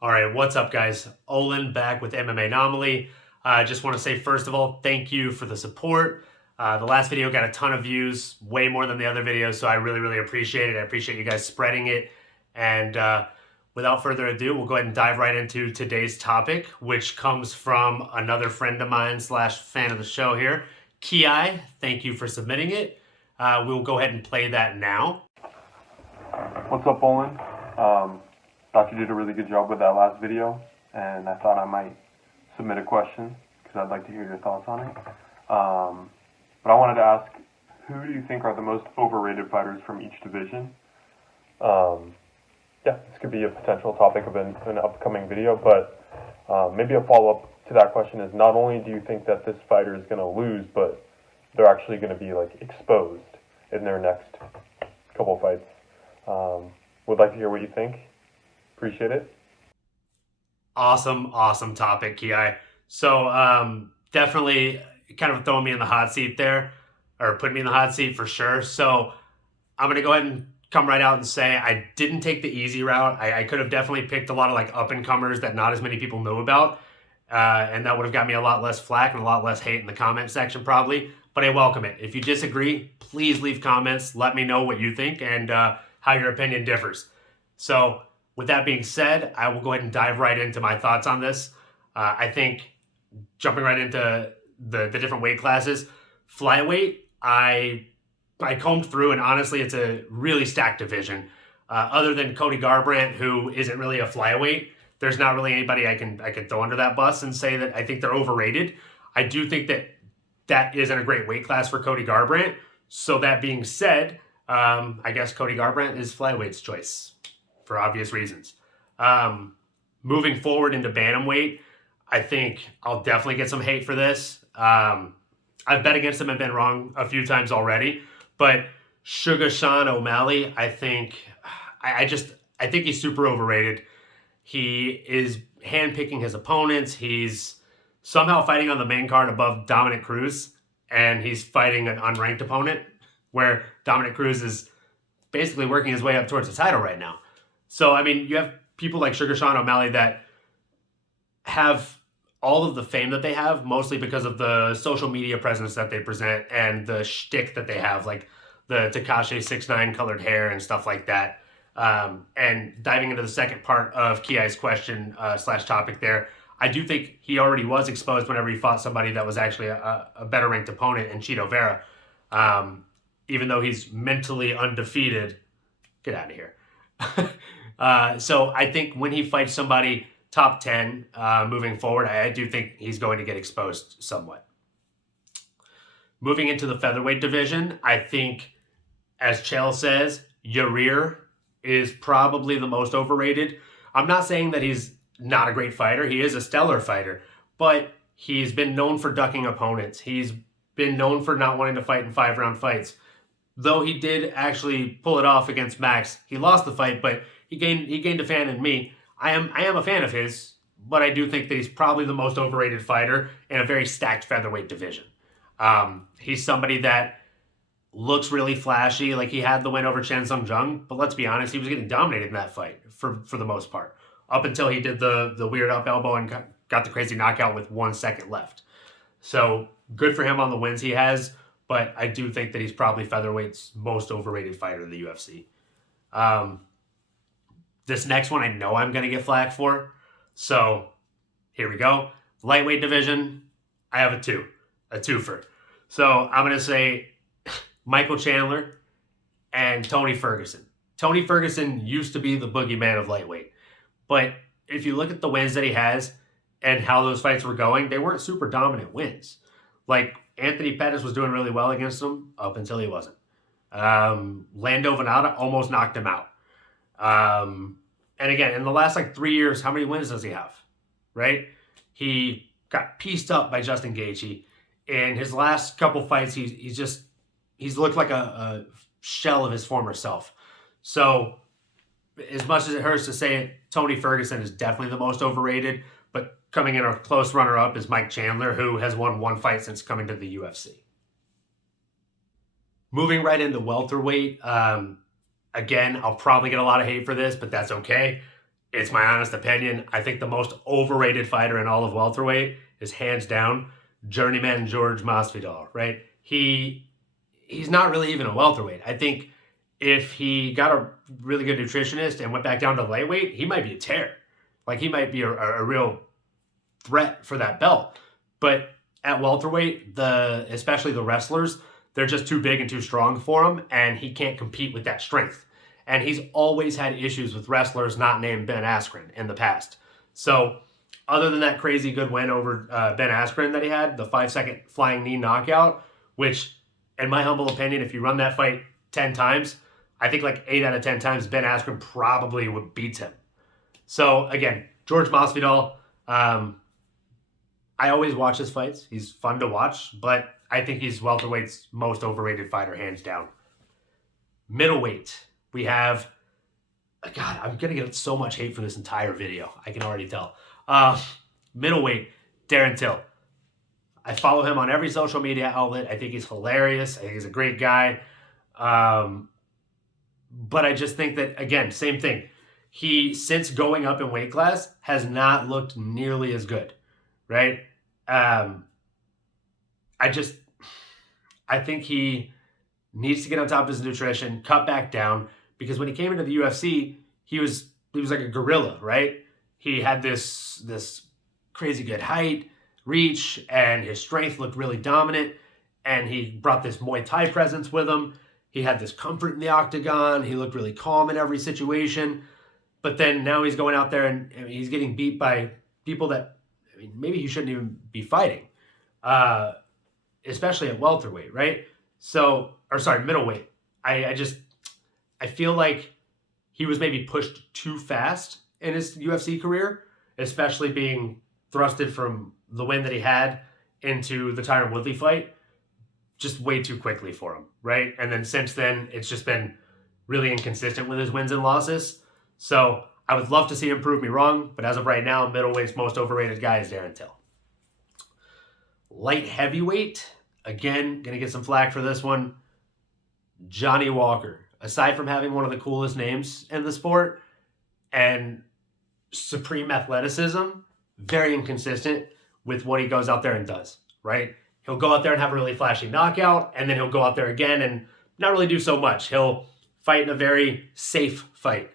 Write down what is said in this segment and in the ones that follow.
All right, what's up, guys? Olin back with MMAnomaly. I just want to say, first of all, thank you for the support. The last video got a ton of views, way more than the other videos, so I really appreciate it. I appreciate you guys spreading it. And without further ado, we'll go ahead and dive right into today's topic, which comes from another friend of mine / fan of the show here, Keai. Thank you for submitting it. We'll go ahead and play that now. What's up, Olin? Thought you did a really good job with that last video, and I thought I might submit a question because I'd like to hear your thoughts on it. But I wanted to ask, who do you think are the most overrated fighters from each division? This could be a potential topic of an upcoming video, but maybe a follow-up to that question is, not only do you think that this fighter is going to lose, but they're actually going to be exposed in their next couple fights. Would like to hear what you think. Appreciate it. Awesome topic, Keai. So definitely kind of throwing me in the hot seat there, or putting me in the hot seat for sure. So I'm going to go ahead and come right out and say I didn't take the easy route. I could have definitely picked a lot of up-and-comers that not as many people know about, and that would have got me a lot less flack and a lot less hate in the comment section probably, but I welcome it. If you disagree, please leave comments. Let me know what you think and how your opinion differs. So with that being said, I will go ahead and dive right into my thoughts on this. I think jumping right into the different weight classes, flyweight, I combed through, and honestly, it's a really stacked division. Other than Cody Garbrandt, who isn't really a flyweight, there's not really anybody I can throw under that bus and say that I think they're overrated. I do think that isn't a great weight class for Cody Garbrandt. So that being said, I guess Cody Garbrandt is flyweight's choice for obvious reasons. Moving forward into bantamweight, I think I'll definitely get some hate for this. I've bet against him and been wrong a few times already, but Suga Sean O'Malley, I think he's super overrated. He is handpicking his opponents. He's somehow fighting on the main card above Dominic Cruz, and he's fighting an unranked opponent where Dominic Cruz is basically working his way up towards the title right now. So, I mean, you have people like Suga Sean O'Malley that have all of the fame that they have, mostly because of the social media presence that they present and the shtick that they have, like the Tekashi 6ix9ine colored hair and stuff like that. And diving into the second part of Keai's question / topic there, I do think he already was exposed whenever he fought somebody that was actually a better ranked opponent in Chito Vera. Even though he's mentally undefeated, get out of here. So I think when he fights somebody top 10 moving forward, I do think he's going to get exposed somewhat. Moving into the featherweight division, I think, as Chael says, Yair is probably the most overrated. I'm not saying that he's not a great fighter. He is a stellar fighter, but he's been known for ducking opponents. He's been known for not wanting to fight in 5-round fights. Though he did actually pull it off against Max. He lost the fight, but he gained a fan in me. I am a fan of his, but I do think that he's probably the most overrated fighter in a very stacked featherweight division. He's somebody that looks really flashy, like he had the win over Chan Sung Jung, but let's be honest, he was getting dominated in that fight for the most part, up until he did the weird up elbow and got the crazy knockout with 1 second left. So good for him on the wins he has, but I do think that he's probably featherweight's most overrated fighter in the UFC. This next one I know I'm going to get flack for. So here we go. Lightweight division, I have a twofer. So I'm going to say Michael Chandler and Tony Ferguson. Tony Ferguson used to be the boogeyman of lightweight. But if you look at the wins that he has and how those fights were going, they weren't super dominant wins. Like Anthony Pettis was doing really well against him up until he wasn't. Lando Venata almost knocked him out. And again, in the last 3 years, how many wins does he have? Right? He got pieced up by Justin Gaethje. In his last couple fights, he's looked like a shell of his former self. So as much as it hurts to say it, Tony Ferguson is definitely the most overrated, but coming in a close runner-up is Mike Chandler, who has won 1 fight since coming to the UFC. Moving right into welterweight, again, I'll probably get a lot of hate for this, but that's okay. It's my honest opinion. I think the most overrated fighter in all of welterweight is hands down journeyman George Masvidal, right? He's not really even a welterweight. I think if he got a really good nutritionist and went back down to lightweight, he might be a tear. Like he might be a real threat for that belt. But at welterweight, especially the wrestlers, they're just too big and too strong for him, and he can't compete with that strength. And he's always had issues with wrestlers not named Ben Askren in the past. So, other than that crazy good win over Ben Askren that he had, the 5-second flying knee knockout, which, in my humble opinion, if you run that fight 10 times, I think like 8 out of 10 times Ben Askren probably would beat him. So, again, George Masvidal, I always watch his fights. He's fun to watch, but I think he's welterweight's most overrated fighter, hands down. Middleweight, we have, God, I'm going to get so much hate for this entire video. I can already tell. Middleweight, Darren Till. I follow him on every social media outlet. I think he's hilarious. I think he's a great guy. But I just think that, again, same thing. He, since going up in weight class, has not looked nearly as good, right? I think he needs to get on top of his nutrition, cut back down, because when he came into the UFC, he was like a gorilla, right? He had this crazy good height, reach, and his strength looked really dominant, and he brought this Muay Thai presence with him. He had this comfort in the octagon. He looked really calm in every situation. But then now he's going out there and he's getting beat by people that, maybe he shouldn't even be fighting, especially at welterweight, right? Middleweight. I feel like he was maybe pushed too fast in his UFC career, especially being thrusted from the win that he had into the Tyron Woodley fight just way too quickly for him, right? And then since then, it's just been really inconsistent with his wins and losses. So I would love to see him prove me wrong, but as of right now, middleweight's most overrated guy is Darren Till. Light heavyweight, again, gonna get some flack for this one. Johnny Walker. Aside from having one of the coolest names in the sport and supreme athleticism, very inconsistent with what he goes out there and does, right? He'll go out there and have a really flashy knockout, and then he'll go out there again and not really do so much. He'll fight in a very safe fight.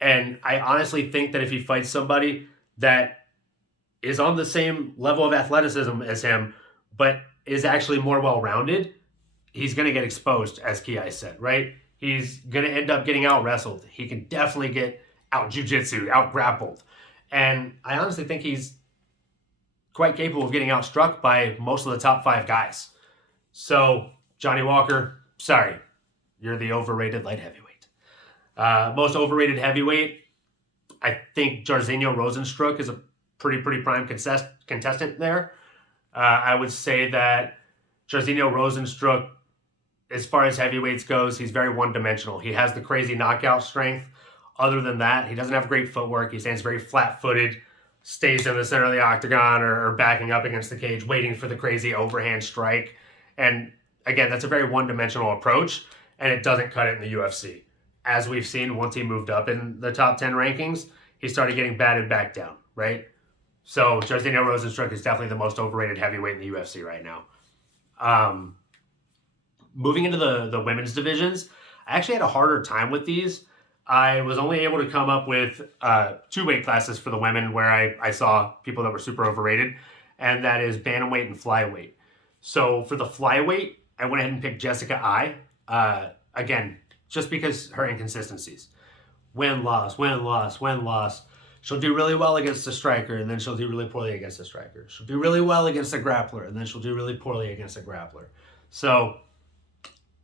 And I honestly think that if he fights somebody that is on the same level of athleticism as him, but is actually more well-rounded, he's going to get exposed, as Keai said, right? He's going to end up getting out-wrestled. He can definitely get out-jiu-jitsu'd, out-grappled. And I honestly think he's quite capable of getting outstruck by most of the top 5 guys. So, Johnny Walker, sorry, you're the overrated light heavyweight. Most overrated heavyweight, I think Jarzinio Rosenstrok is a pretty prime contestant there. I would say that Jarzinio Rosenstrok, as far as heavyweights goes, he's very one-dimensional. He has the crazy knockout strength. Other than that, he doesn't have great footwork. He stands very flat-footed, stays in the center of the octagon or backing up against the cage, waiting for the crazy overhand strike. And again, that's a very one-dimensional approach, and it doesn't cut it in the UFC. As we've seen, once he moved up in the top 10 rankings, he started getting batted back down, right? So Jarzinio Rosenstrok is definitely the most overrated heavyweight in the UFC right now. Moving into the women's divisions, I actually had a harder time with these. I was only able to come up with 2 weight classes for the women where I saw people that were super overrated, and that is bantamweight and flyweight. So for the flyweight, I went ahead and picked Jessica Eye. Again, just because her inconsistencies. Win, loss, win, loss, win, loss. She'll do really well against a striker, and then she'll do really poorly against a striker. She'll do really well against a grappler, and then she'll do really poorly against a grappler. So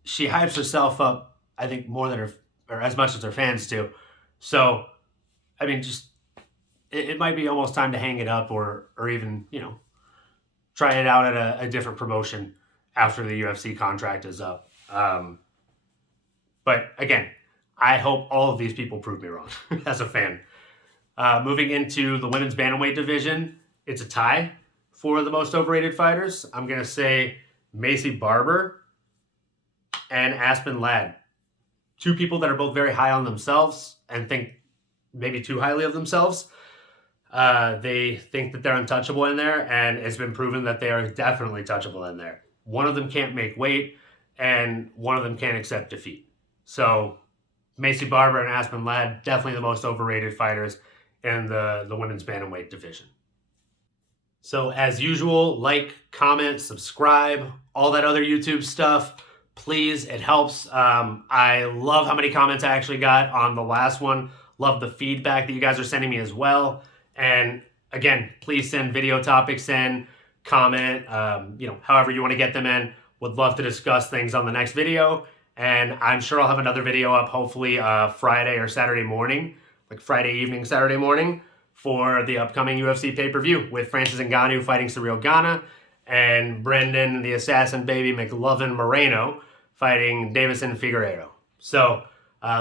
she hypes herself up, I think, more than or as much as her fans do. So, it might be almost time to hang it up or even, try it out at a different promotion after the UFC contract is up. But again, I hope all of these people prove me wrong as a fan. Moving into the women's bantamweight division, it's a tie for the most overrated fighters. I'm going to say Macy Barber and Aspen Ladd. 2 people that are both very high on themselves and think maybe too highly of themselves. They think that they're untouchable in there, and it's been proven that they are definitely touchable in there. One of them can't make weight, and one of them can't accept defeat. So Macy, Barber, and Aspen Ladd, definitely the most overrated fighters in the women's bantamweight division. So as usual, like, comment, subscribe, all that other YouTube stuff. Please, it helps. I love how many comments I actually got on the last one. Love the feedback that you guys are sending me as well. And again, please send video topics in, comment, however you want to get them in. Would love to discuss things on the next video. And I'm sure I'll have another video up hopefully Friday or Saturday morning, like Friday evening, Saturday morning, for the upcoming UFC pay-per-view with Francis Ngannou fighting Cyril Gana and Brendan, the Assassin Baby McLovin Moreno fighting Davison Figueiredo. So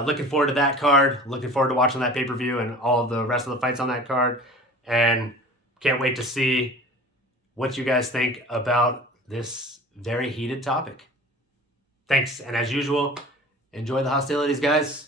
looking forward to that card. Looking forward to watching that pay-per-view and all of the rest of the fights on that card. And can't wait to see what you guys think about this very heated topic. Thanks, and as usual, enjoy the hostilities, guys.